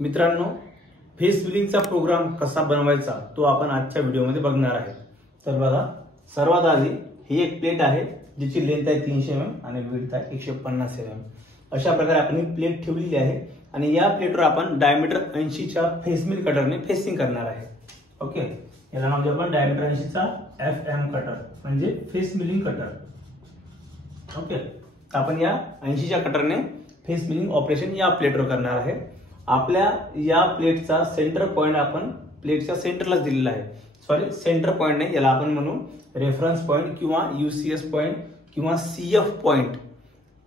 मित्रांनो, face फिलिंगचा programme कसा बनवायचा तो आपण आजच्या व्हिडिओमध्ये बघणार आहे। तर बघा, सर्वात आधी ही एक प्लेट आहे जिची लेंथ आहे 300 mm आणि विड्थ आहे 150 mm। अशा प्रकारे आपण ही प्लेट ठेवलेली आहे आणि या प्लेटवर आपण डायमीटर 80 च्या फेस मिल कटरने फेसिंग करणार आहे। ओके, याला नाव देऊ आपण डायमीटर 80 चा FM कटर म्हणजे फेस मिलिंग कटर। ओके, आपण या 80 च्या कटरने फेस मिलिंग ऑपरेशन या प्लेटवर करणार आहे। आपल्या या प्लेटचा सेंटर पॉइंट आपण प्लेटच्या सेंटरलाच दिलेला आहे। सॉरी, सेंटर पॉइंट नाही, याला आपण म्हणू रेफरन्स पॉइंट किंवा UCS पॉइंट किंवा CF point.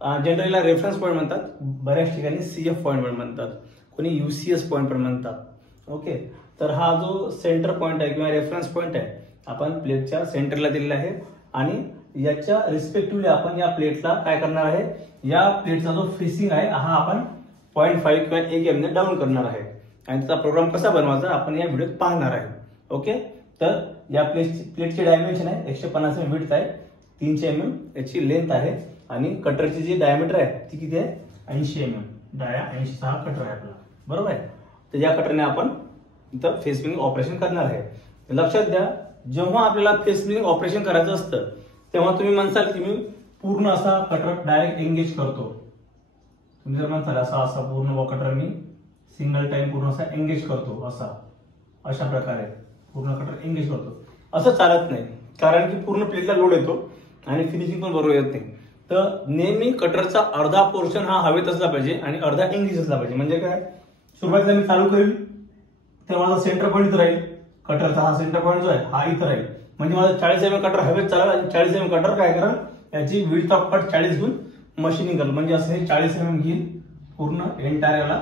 Generally reference point म्हणतात, बऱ्याच ठिकाणी CF पॉइंट पण म्हणतात, कोणी UCS पॉइंट पण म्हणतात। ओके, तर हा जो सेंटर पॉइंट आहे किंवा रेफरन्स पॉइंट आहे आपण प्लेटच्या सेंटरला दिलेला आहे आणि याच्या रिस्पेक्टिव्हली आपण या प्लेटला काय करणार आहे, या प्लेटचा जो फेसिंग आहे हा आपण 0.5 किंवा 1 mm ने डाऊन करणार आहे आणि त्याचा प्रोग्राम कसा बनवायचा आपण या व्हिडिओत पाहणार आहे। ओके, तर या प्लेटचे डायमेन्शन आहे 150 mm विड्थ आहे, 300 mm याची लेंथ आहे आणि कटरची जी डायमीटर आहे ती किती आहे 80 mm। डाया 80 चा कटर आहे आपला, बरोबर आहे। तर या कटरने आपण इथं फेस फिलिंग ऑपरेशन करणार आहे। लक्षात द्या, जेव्हा आपल्याला फेस फिलिंग ऑपरेशन करायचं असतं तेव्हा तुम्ही म्हणसाल की मी पूर्ण असा कटर डायरेक्ट एंगेज करतो। तुम्ही जर म्हणताल असा पूर्ण कटर मी सिंगल टाइम पूर्ण असा एंगेज करतो, अशा प्रकारे पूर्ण कटर एंगेज करतो, असं चालत नाही, कारण की पूर्ण प्लेटला लोड येतो आणि फिनिशिंग पण बरोबर येत नाही। तर नेहमी कटरचा अर्धा पोर्शन हा हवेत असला पाहिजे आणि अर्धा एंगेज असला पाहिजे। म्हणजे काय, सुरुवातीला मी चालू करेल तेव्हा माझा सेंटर पॉइंट इथं राहील, कटरचा हा सेंटर पॉइंट जो आहे हा इथं राहील, म्हणजे माझा 40 mm कटर हवेत चालेल आणि 40 mm कटर काय करेल, याची विड्थ ऑफ कट 40 घेऊन मशीनिंग करेल। म्हणजे असं हे 40 mm घेईल, पूर्ण एंटायर याला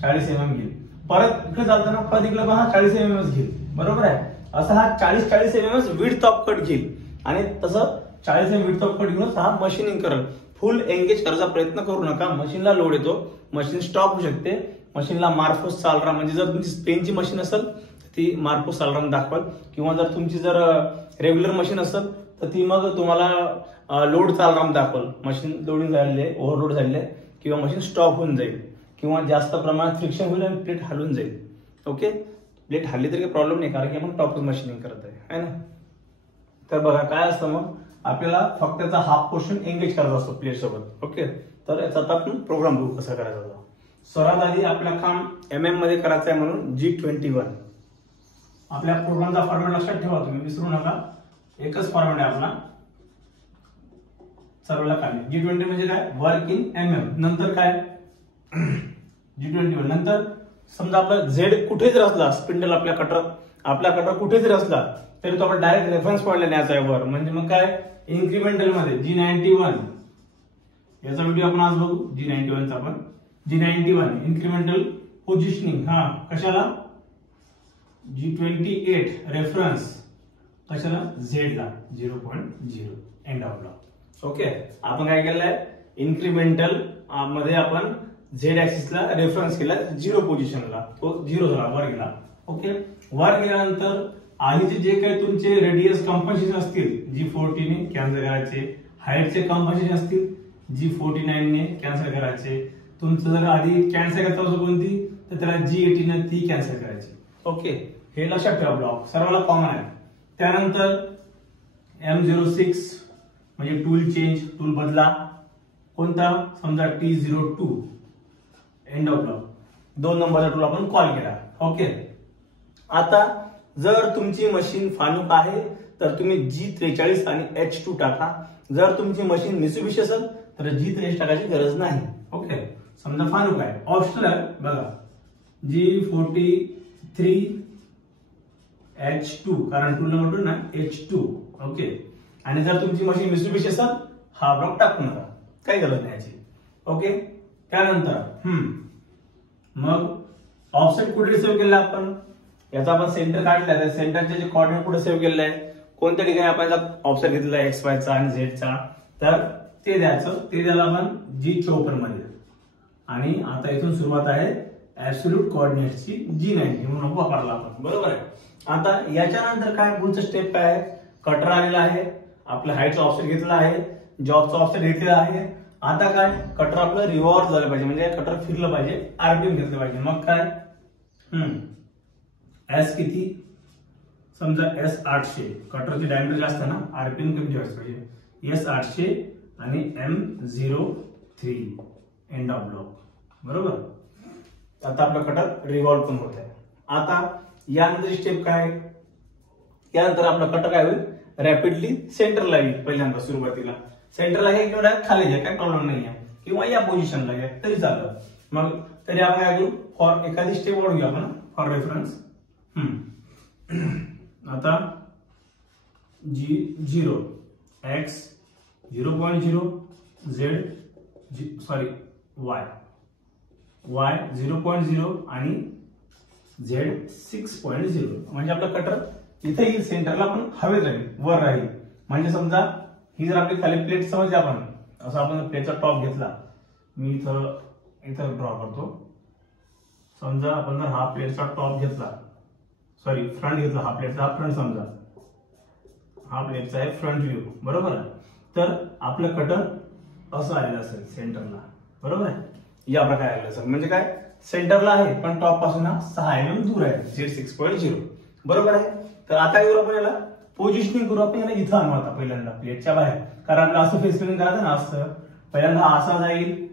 40 mm घेईल, परत इकडे चालताना परत इकडे पण हा 40 mm घेईल, बरोबर आहे। असं हा 40 mm विड्थ ऑफ कट घेईल आणि तसं 40 mm विड्थ ऑफ कट घेऊन हा मशीनिंग करेल। फुल एंगेज करायचा प्रयत्न करू नका, मशीनला लोड येतो, मशीन स्टॉप होऊ शकते, मशीनला मार्फोस चालरा म्हणजे जर तुमची स्पेनची मशीन असेल ती मार्फोस चालरा दाखवाल, किंवा जर तुमची जर रेग्युलर मशीन असेल तर ती मग तुम्हाला लोड चालराम दाखवल, मशीन लोडिंग झालेली आहे, ओव्हरलोड झालेली आहे, किंवा मशीन स्टॉप होऊन जाईल किंवा जास्त प्रमाणात फ्रिक्शन होईल आणि प्लेट हलून जाईल। ओके, प्लेट हल्ली तरी काही प्रॉब्लेम नाही, कारण की आपण टॉप मशीनिंग करत आहे ना। तर बघा काय असतं, मग आपल्याला फक्त त्याचा हाफ पोर्शन एंगेज करायचा असतो प्लेट सोबत। ओके, तर याचा आता आपण प्रोग्राम बघू कसा करायचा होता। सर्वात आधी आपलं काम MM मध्ये करायचं आहे, म्हणून G21 आपल्या प्रोग्रामचा फॉर्मॅट लक्षात ठेवा, तुम्ही विसरू नका, एकच फॉर्मॅट आहे आपला सर्वला खाली। G20 म्हणजे काय, वर्क इन MM। नंतर काय G21 नंतर समजा आपला Z कुठे जर असला, स्पिंडल आपला कटर कुठे जर असला तरी तो आपण डायरेक्ट रेफरन्स पॉइंटला न्यायचा आहे वर, म्हणजे मग काय इन्क्रिमेंटल मध्ये G91 याचा व्हिडिओ आपण आज बघू। G91 चा आपण G91 इन्क्रिमेंटल पोझिशनिंग, हा कशाला G28 रेफरन्स कशाला Z ला 0.0 एंड ऑफ ला। ओके, आपण काय केलं आहे, इन्क्रिमेंटल मध्ये आपण Z ऍक्सिसला रेफरन्स केला 0 पोझिशनला, तो 0 झाला, वर गेला। ओके, वर गेल्यानंतर आधीचे जे काही तुमचे रेडियस कंपन्सेशन असतील G40 ने कॅन्सल करायचे, हाईटचे कंपन्सेशन असतील G49 ने कॅन्सल करायचे, तुमचं जर आधी कॅन्सल करायचं होतं कोणती तर त्याला G80 ने ती कॅन्सल करायची। ओके, हे लक्षात ठेवा, ब्लॉक सर्वांना कॉमन आहे। त्यानंतर M06 म्हणजे टूल चेंज, टूल बदला, कोणता समजा T02 एंड ऑफ ब्लॉक, 2 नंबरचा टूल आपण कॉल केला। ओके, आता जर तुमची मशीन फानुक आहे तर तुम्ही G43 आणि H2 टाका, जर तुमची मशीन मित्सुबिशी असेल तर G43 टाकायची गरज नाही। ओके, समजा फानुक आहे, ऑप्शनल आहे बघा, G43 H2, कारण टूल नंबर 2 ना H2। ओके, आणि जर तुमची मशीन मित्सुबिशी असेल हा ब्लॉक टाकू नका, काही गरज नाही याची। ओके, त्यानंतर मग ऑफसेट कुठे सेव्ह केला आपण, याचा आपण सेंटर काढला आहे, सेंटरचे जे कोऑर्डिनेट कुठे सेव्ह केलेलं आहे, कोणत्या ठिकाणी आपण ऑफसेट घेतलेला आहे XY चा आणि Z चा, तर ते द्यायचं, ते द्यायला आपण G54 मध्ये। आणि आता इथून सुरुवात आहे ऍब्सोल्यूट कोऑर्डिनेटची G90 म्हणून वापरला आपण, बरोबर आहे। आता याच्यानंतर काय पुढचं स्टेप काय आहे, कटर आलेला आहे, आपल्या हाईटचा ऑफसेट घेतला आहे, जॉबचा ऑफसेट घेतलेला आहे, आता काय कटर आपलं रिव्हॉल्व झालं पाहिजे, म्हणजे कटर फिरलं पाहिजे, RPM घेतलं पाहिजे। मग काय एस किती, समजा एस 800, कटरची डायमीटर जास्त आहे ना, आरपीएम कमी ठेवायचं पाहिजे, एस 800 आणि M03 एंड ऑफ ब्लॉक, बरोबर. आता आपला कटर रिव्हॉल्व पण होत आहे. आता यानंतर स्टेप काय, यानंतर आपला कटर काय होईल, रॅपिडली सेंटरला येईल. पहिल्यांदा सुरुवातीला सेंटरला घ्या किंवा खाली घ्या, काय प्रॉब्लेम नाही आहे, किंवा या पोझिशनला घ्या तरी चालतं. मग तरी आपण काय करू, फॉर एखादी स्टेप ओढूया आपण फॉर रेफरन्स. आता G0 X 0.0 Z Y 0.0 आणि Z 6.0. म्हणजे आपलं कटर इथे येईल सेंटरला, पण हवेत राहील, वर राहील. म्हणजे समजा ही जर आपली खाली प्लेट समजली आपण, असं आपण प्लेटचा टॉप घेतला, मी इथं ड्रॉ करतो. समजा आपण जर हा प्लेटचा टॉप घेतला, सॉरी फ्रंट घेतला, हा प्लेटचा हा फ्रंट, समजा हा प्लेटचा आहे फ्रंट व्ह्यू, बरोबर आहे. तर आपलं कटर असं आलेलं असेल सेंटरला, बरोबर आहे, या प्रकारे आलेलं असेल. म्हणजे काय, सेंटरला आहे पण टॉप पासून 6 mm दूर आहे, Z 6.0, बरोबर आहे. तर आता करू आपण याला पोझिशनिंग करू. आपण याला इथं आणू आता पहिल्यांदा प्लेटच्या बाहेर, कारण आपलं असं फेस फिलिंग करायचं ना, असं पहिल्यांदा हा असा जाईल,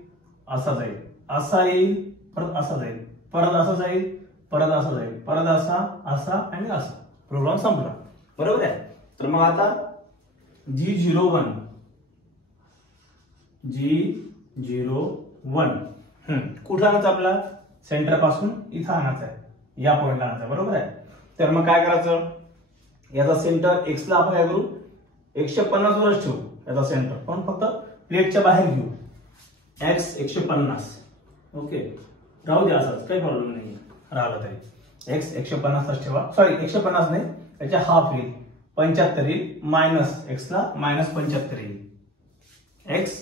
असा जाईल, असा येईल, परत असा जाईल, परत असा जाईल, परत असा जाईल, परत असा, असा आणि असा. प्रोग्राम संपला, बरोबर आहे. तर मग आता G01 कुठं आणायचं, आपला सेंटर पासून इथं आणायचं आहे, या पॉइंटला आणायचं, बरोबर आहे. तर मग काय करायचं, याचा सेंटर एक्स ला आपण काय करू, 150 वरच ठेवू याचा सेंटर, पण फक्त प्लेटच्या बाहेर घेऊ. एक्स 150, ओके, राहू द्या असंच, काही प्रॉब्लेम नाही राहिला तरी. एक्स 150 ठेवा, सॉरी 150 नाही, याच्या हाफ येईल, 75 येईल, मायनस एक्स ला -75 येईल, एक्स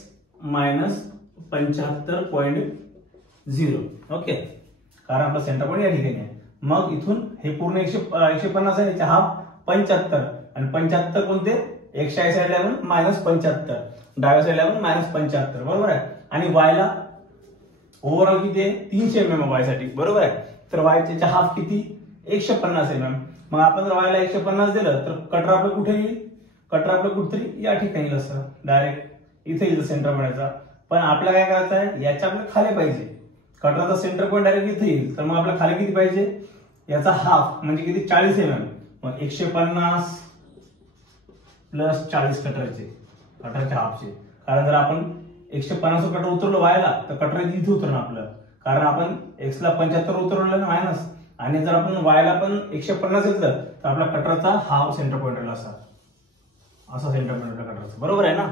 -75.0, ओके, कारण आपला सेंटर पॉईंट या ठिकाणी आहे. मग इथून हे पूर्ण 150 आहे, याच्या हाफ 75, आणि 75 कोणते, एक्सच्या साईडला -75, डाव्या साईडला -75, बरोबर आहे. आणि वायला ओव्हरऑल किती आहे, 300 mm वाय साठी, बरोबर आहे. तर वायच्या हाफ किती, 150 mm. मग आपण जर वायला 150 दिलं तर कटर आपलं कुठे येईल, कटर आपलं कुठेतरी या ठिकाणी येईल, असं डायरेक्ट इथे येईल सेंटर पॉईंटचा. पण आपल्याला काय करायचं आहे, याच्या आपल्या खाली पाहिजे, कटरचा सेंटर पॉईंट डायरेक्ट इथे येईल. तर मग आपल्या खाली किती पाहिजे, याचा हाफ म्हणजे किती, 40 mm. मग 150 प्लस 40 कटरच्या हाफचे, कारण जर आपण 150 कटर उतरलो वायला तर कटर इथे उतरणार आपलं, कारण आपण एक्स ला 75 उतरवलं ना मायनस, आणि जर आपण वायला पण 150 घेतलं तर आपला कटरचा हाफ सेंटर पॉईंट असा सेंटर पॉईंट कटरचा, बरोबर आहे ना.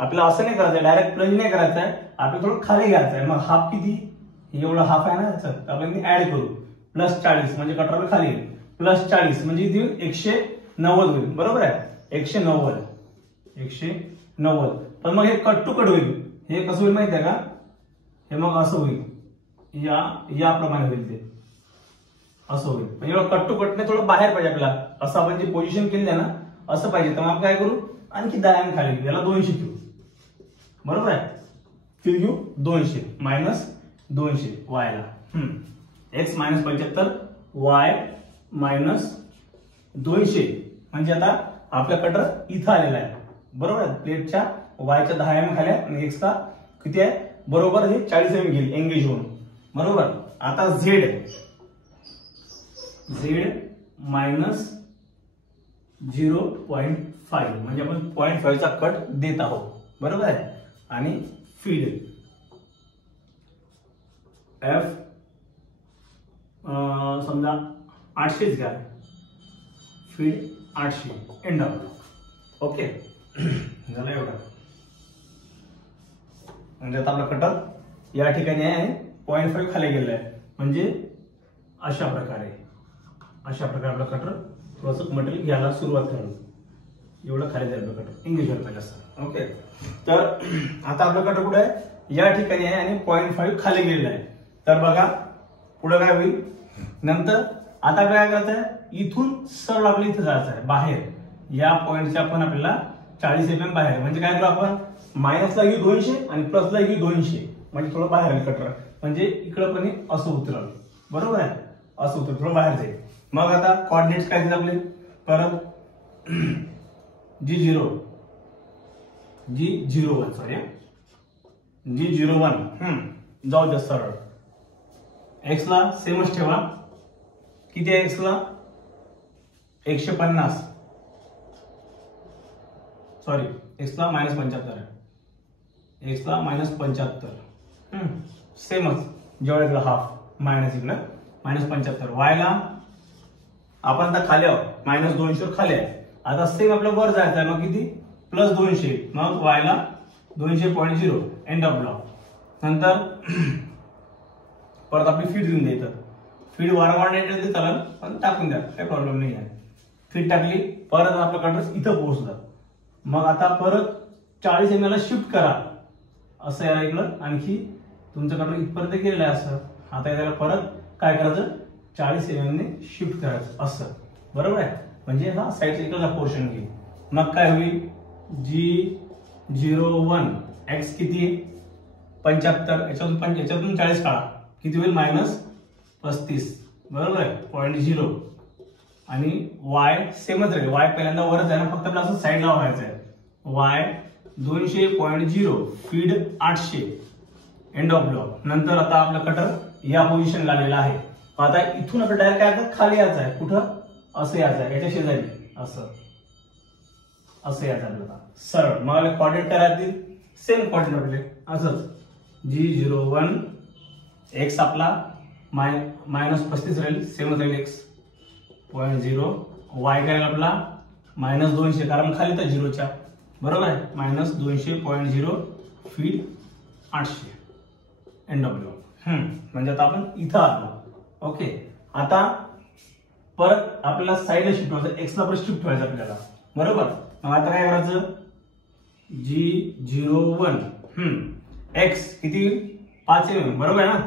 आपल्याला असं नाही करायचं, डायरेक्ट प्लंज नाही करायचं आहे, आपल्याला थोडं खाली घ्यायचं आहे. मग हाफ किती, एवढा हाफ आहे ना याचा, आपण ऍड करू, प्लस 40 म्हणजे कटरला खाली येईल, प्लस 40 म्हणजे इथे 190 होईल, बरोबर आहे, 190. पण मग हे कट टू कट होईल, हे कसं होईल माहिती आहे का, हे मग असं होईल, याप्रमाणे होईल, ते असं होईल. म्हणजे कट टू कट नाही, थोडं बाहेर पाहिजे आपल्याला, असं आपण जे पोझिशन केली आहे ना असं पाहिजे. तर मग आपण काय करू, आणखी 10 mm खाली घेऊ, याला 200 घेऊ, बरोबर आहे. किती घेऊ, 200 -200 वायला, एक्स -75 वाय -200. म्हणजे आता आपला कटर इथं आलेला आहे, बरोबर आहे, प्लेटच्या वायच्या 10 mm खाली आणि एक्सचा किती आहे, बरोबर हे 40 mm घेईल एंगेज होऊन, बरोबर. आता झेड -0.5 म्हणजे आपण 0.5 चा कट देत आहोत, बरोबर आहे. आणि फीड एफ समजा 800 घ्या, फीड 800 एंड ऑफ, ओके, झालं एवढं. म्हणजे आता आपला कटर या ठिकाणी आहे, 0.5 खाली गेलेला आहे. म्हणजे अशा प्रकारे आपला कटर थोडंसं मटेरियल घ्यायला सुरुवात करेल, एवढं खाली जाईल आपलं कटर, इंग्लिश वर पाहिजे असं, ओके. तर आता आपलं कटर कुठे आहे, या ठिकाणी आहे आणि 0.5 खाली गेलेला आहे. तर बघा पुढे काय होईल, नंतर आता काय करायचं आहे, इथून सरळ आपल्याला इथे जायचं आहे बाहेर, या पॉइंटच्या पण आपल्याला 40 mm बाहेर. म्हणजे काय करू आपण, मायनसला घेऊ 200 आणि प्लसला घेऊ 200, म्हणजे थोडं बाहेर कटर, म्हणजे इकडं पण असं उतरल, बरोबर आहे. असं होतं, थोडं बाहेर जाईल. मग आता कॉर्डिनेट्स काय दिले आपले, परत G01 सॉरी G01 जाऊ द्या सरळ. एक्स ला सेमच ठेवा. किती आहे एक्स ला 150, सॉरी एक्स ला -75 आहे, एक्स ला -75 सेमच, जेवढा इकडे हाफ मायनस इकडे -75. वाय ला आपण आता खाली आहोत, -200 खाली आहे. आता सेम आपल्या वर जायचं आहे, मग किती +200, मग वाय ला 200.0 एंड ऑफ ब्लॉक. नंतर परत आपली फीड देऊन द्यायचं. फीड वारंवार नाही टाकली चालेल, पण टाकून द्या, काही प्रॉब्लेम नाही आहे. फीड टाकली, परत आपलं कटर इथं पोहोचलं. मग आता परत 40 ml ला शिफ्ट करा, असं याला इकडं आणखी तुमचं कटर इथपर्यंत गेलेलं आहे असं. आता याला परत काय करायचं, 40 ml ने शिफ्ट करायचं असं, बरोबर आहे. म्हणजे हा साईडचा इकडचा पोर्शन घेईल. मग काय होईल, G01 एक्स किती 75, याच्यातून 40 काढा, किती होईल -35, बरोबर आहे 0.0. आणि वाय सेमच राहील, वाय पहिल्यांदा वरच आहे ना, फक्त आपल्याला असं साईडला व्हायचं आहे. Y 200.0 feed 800 end of block. नंतर आता आपलं कटर या पोझिशनला आलेला आहे. आता इथून आपलं डायरेक्ट काय आता खाली यायचं आहे, कुठं असं यायचं आहे, याच्या शेजारी असं यायचं आपल्याला सरळ. मग आपल्याला कॉर्डिनेट करायचे सेम कॉर्डिनेट आपले असंच. G01 एक्स आपला -35 राहील, सेमच राहील एक्स 0. वाय काय आपला -200, कारण खाली तर 0च्या, बरोबर आहे, -200.0 फीड 800 एंड ऑफ ब्लॉक. म्हणजे आता आपण इथं आलो. ओके, आता परत आपल्याला साईडला शिफ्ट व्हायचं, एक्सला परत शिफ्ट व्हायचं आपल्याला, बरोबर. मग आता काय करायचं, G01 एक्स किती 5 mm, बरोबर आहे ना,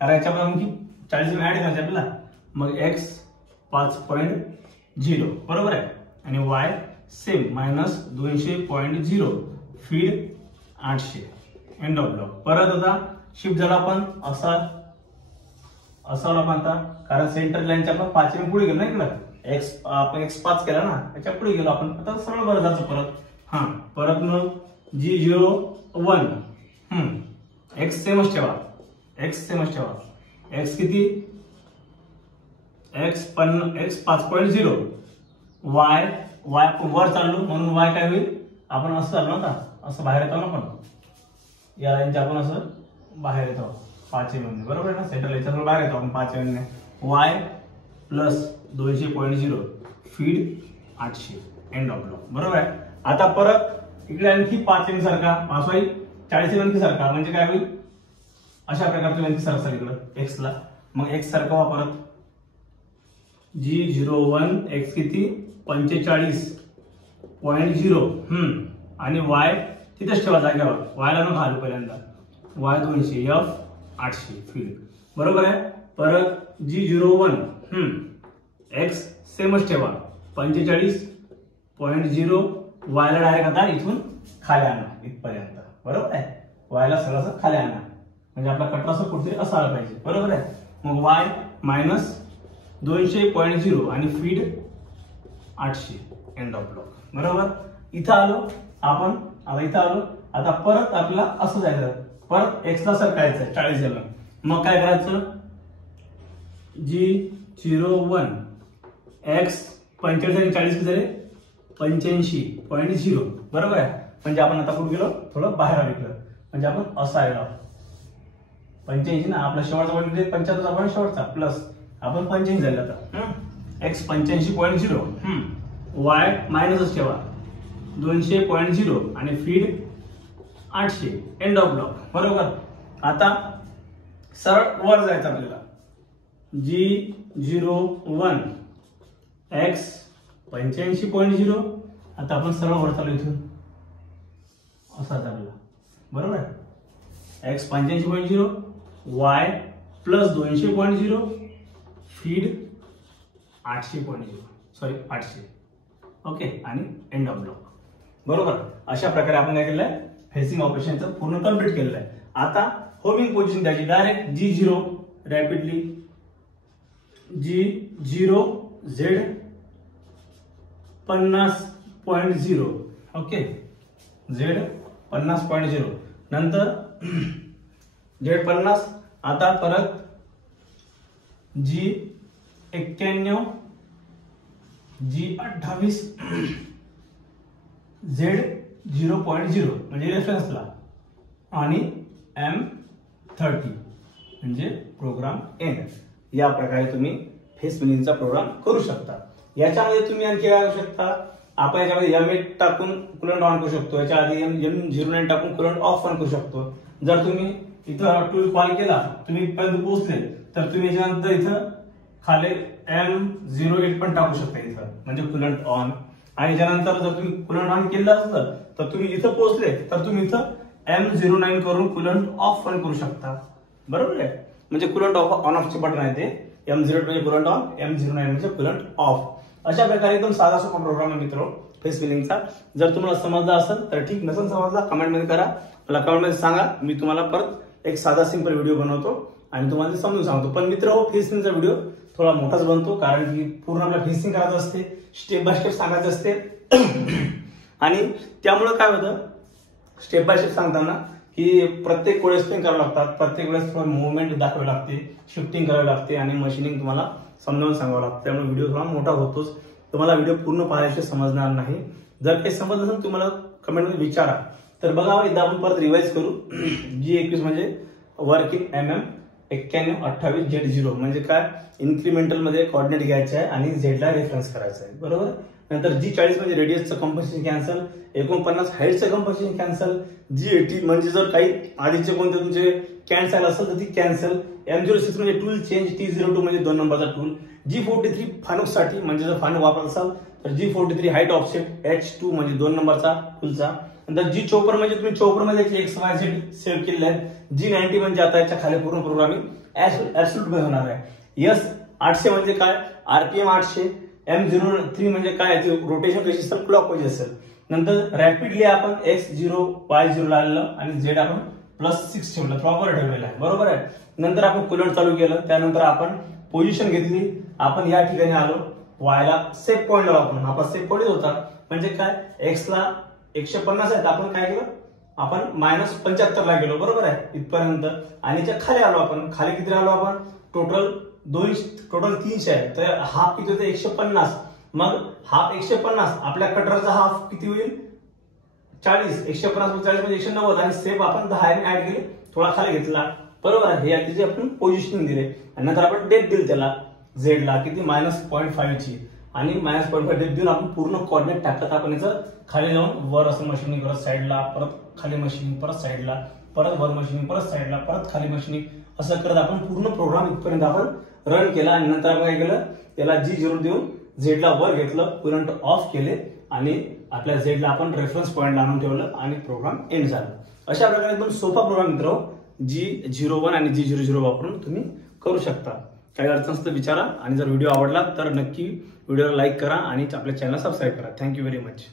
कारण याच्यामध्ये आणखी 40 mm ऍड करायचे आपल्याला. मग एक्स 5.0 बरोबर आहे, आणि Y same -200.0 feed 800 end of block. परत आता शिफ्ट झाला आपण असा आपण आता, कारण सेंटर लाईनच्या आपण 5 mm पुढे गेलो ना, इकडं एक्स आपण एक्स 5 केला ना, त्याच्या पुढे गेलो आपण. आता सरळ बरं जायचं परत. परत मग G01 एक्स सेमच ठेवा, एक्स किती एक्स 5.0. वाय आपण वर चाललो म्हणून वाय काय होईल, आपण असं चाललो ना, असं बाहेर येतो ना, आपण या लाईनच्या आपण असं बाहेर येतो 5 mm, बरोबर आहे ना, सेंट्रल याच्या बाहेर येतो आपण 5 mm ने. Y +200.0 feed 800 end of block, बरोबर आहे. आता परत इकडे आणखी 5 mm सारखा, सॉरी 40 mm सारखा, म्हणजे काय होईल, अशा प्रकारचे आणखी सारखा इकडं एक्सला. मग एक्स सारखा वापरत G01 एक्स किती 45.0 आणि वाय तिथेच ठेवा जागेवर, वायला न घालू पहिल्यांदा, वाय 200 F 800 फीड, बरोबर आहे. परत G01 एक्स सेमच ठेवा 45.0, वायला डायरेक्ट आता इथून खाली आणा इथपर्यंत, बरोबर आहे. वायला सरळ खाली आणा, म्हणजे आपला कटर असं कुठेतरी असं आला पाहिजे, बरोबर आहे. मग वाय -200.0 आणि फीड 800 एंड ऑफ ब्लॉक, बरोबर. इथं आलो आपण, आता परत आपल्याला असं जायचं, परत एक्सला सरकायचं 40 mm. मग काय करायचं, G01 एक्स 45 आणि 40 किती झाले 85.0, बरोबर आहे. म्हणजे आपण आता कुठे गेलो, थोडं बाहेर आलो, म्हणजे आपण असं आलो 85 ना, आपला शेवटचा पॉईंट 75 आपण शेवटचा प्लस आपण 85 झालं. आता एक्स 85.0, वाय मायनसच ठेवा 200.0 आणि फीड 800 एंड ऑफ ब्लॉक, बरोबर. आता सरळ वर जायचं आपल्याला, G01 एक्स 85.0. आता आपण सरळ वर चालू इथून असं आपल्याला, बरोबर आहे. X 85.0, Y +200.0 feed 800.0, sorry 800, okay, आणि एंड ऑफ ब्लॉक, बरोबर. अशा प्रकारे आपण काय केलंय, फेसिंग ऑपरेशनचं पूर्ण कम्प्लीट केलेलं आहे. आता होमिंग पोझिशन द्यायची direct G0 rapidly G0 Z 50.0 okay, Z 50.0 नंतर Z50 आता परत G51 G28 Z0.0 म्हणजे रेफरन्सला आणि M30 म्हणजे प्रोग्राम एंड. या प्रकारे तुम्ही फेस फिलिंगचा प्रोग्राम करू शकता. याच्यामध्ये तुम्ही आणखी काय करू शकता, आपण याच्यामध्ये M8 टाकून कुलंट ऑन करू शकतो, याच्या आधी M09 टाकून कुलंट ऑफ पण करू शकतो. जर तुम्ही इथं टूल कॉल केला, तुम्ही पर्यंत पोहोचले तर तुम्ही याच्यानंतर इथं खाली M08 पण टाकू शकता इथं, म्हणजे कुलंट ऑन. आणि त्यानंतर जर तुम्ही कुलंट ऑन केलं असलं तर तुम्ही इथं पोहोचले तर तुम्ही इथं M09 करून कुलंट ऑफ पण करू शकता. बरोबर आहे, म्हणजे कुलंट ऑफ ऑन ऑफचे बटन आहे ते. M08 म्हणजे कुलंट ऑन, M09 म्हणजे कुलंट ऑफ. अशा प्रकारे एकदम साधा सोपा प्रोग्राम आहे मित्र फेस फिलिंगचा. जर तुम्हाला समजला असेल तर ठीक, नसेल समजला कमेंटमध्ये करा, मला कमेंटमध्ये सांगा. मी तुम्हाला परत एक साधा सिंपल व्हिडिओ बनवतो आणि तुम्हाला समजून सांगतो. पण मित्र फेस फिलिंगचा व्हिडिओ थोडा मोठाच बनतो, कारण की पूर्ण आपल्याला फेसिंग करायचं असते, स्टेप बाय स्टेप सांगायचं असते. आणि त्यामुळे काय होतं, स्टेप बाय स्टेप सांगताना की प्रत्येक वेळेस स्पिन करावं लागतात, प्रत्येक वेळेस मुवमेंट दाखवावी लागते, शिफ्टिंग करावी लागते आणि मशीनिंग तुम्हाला समजावून सांगावं लागतं. त्यामुळे व्हिडिओ थोडा मोठा होतोच. तुम्हाला व्हिडिओ पूर्ण पाहायचे समजणार नाही. जर काही समजलं नसेल तुम्हाला कमेंटमध्ये विचारा. तर बघा एकदा आपण परत रिवाइज करू. G21 म्हणजे वर्क इन MM 9128 Z0 म्हणजे काय, इन्क्रिमेंटल मध्ये कोऑर्डिनेट घ्यायचे आहे आणि झेडला रेफरन्स करायचा आहे. बरोबर. नंतर G40 म्हणजे रेडियसचं कंपोजिशन कॅन्सल, 49 हाईटचं कंपोजिशन कॅन्सल, G80 म्हणजे जर काही आधीचे कोणते तुमचे कॅन्सल असेल तर ती कॅन्सल, M06 म्हणजे टूल चेंज, T02 म्हणजे 2 नंबरचा टूल, G43 फानुकसाठी म्हणजे जर फानुक वापरत असाल तर G43 हाईट ऑफसेट, H2 म्हणजे 2 नंबरचा टूलचा. नंतर G54 म्हणजे तुम्ही 54 मध्ये XYZ सेव्ह केलेले आहेत. G90 म्हणजे आता याच्या खाली पूर्ण प्रोग्रामिंग ऍब्सोल्यूट मध्ये होणार आहे. S800 म्हणजे काय, RPM 800, M03 म्हणजे काय, रोटेशन कशी असेल, क्लॉकवाईज असेल. नंतर रॅपिडली आपण X0 Y0 लावलेलं आणि Z आपण +6 ठेवलं, प्रॉपर ठेवलेलं आहे. बरोबर आहे. नंतर आपण कुलंट चालू केलं, त्यानंतर आपण पोझिशन घेतली, आपण या ठिकाणी आलो, वायला सेफ पॉईंट लावला. आपण सेफ पॉईंट होता म्हणजे काय, X ला 150 आहे, आपण काय केलं, आपण -75 ला गेलो. बरोबर आहे इथपर्यंत. आणि खाली आलो आपण, खाली किती आलो आपण, टोटल 300 आहे, तर हाफ किती होते 150. मग हाफ 150, आपल्या कटरचा हाफ किती होईल 40, 150 40 म्हणजे 190 आणि सेफ आपण 10 ऍड केले, थोडा खाली घेतला. बरोबर आहे. या तिची आपण पोझिशनिंग दिले आणि नंतर आपण डेप्थ दिली त्याला झेडला किती -0.5 ची आणि -0.5 डेप्थ देऊन आपण पूर्ण कोऑर्डिनेट टाकत आपण याचं खाली जाऊन वर असं मशीनिंग करत साईडला, परत खाली मशीनिंग, परत साईडला, परत वर मशीनिंग, परत साईडला, परत खाली मशीनिंग, असं करत आपण पूर्ण प्रोग्राम इथपर्यंत आपण रन केला. आणि नंतर आपण काय केलं, त्याला G0 देऊन झेडला वर घेतलं, कुलंट ऑफ केले आणि आपल्या झेडला आपण रेफरन्स पॉईंट आणून ठेवलं आणि प्रोग्राम एंड झाला. अशा प्रकारे एकदम सोपा प्रोग्राम मित्र G01 आणि G00 वापरून तुम्ही करू शकता. काही अडचण असतं विचारा आणि जर व्हिडिओ आवडला तर नक्की व्हिडिओला लाईक करा आणि आपल्या चॅनलला सबस्क्राईब करा. Thank you very much.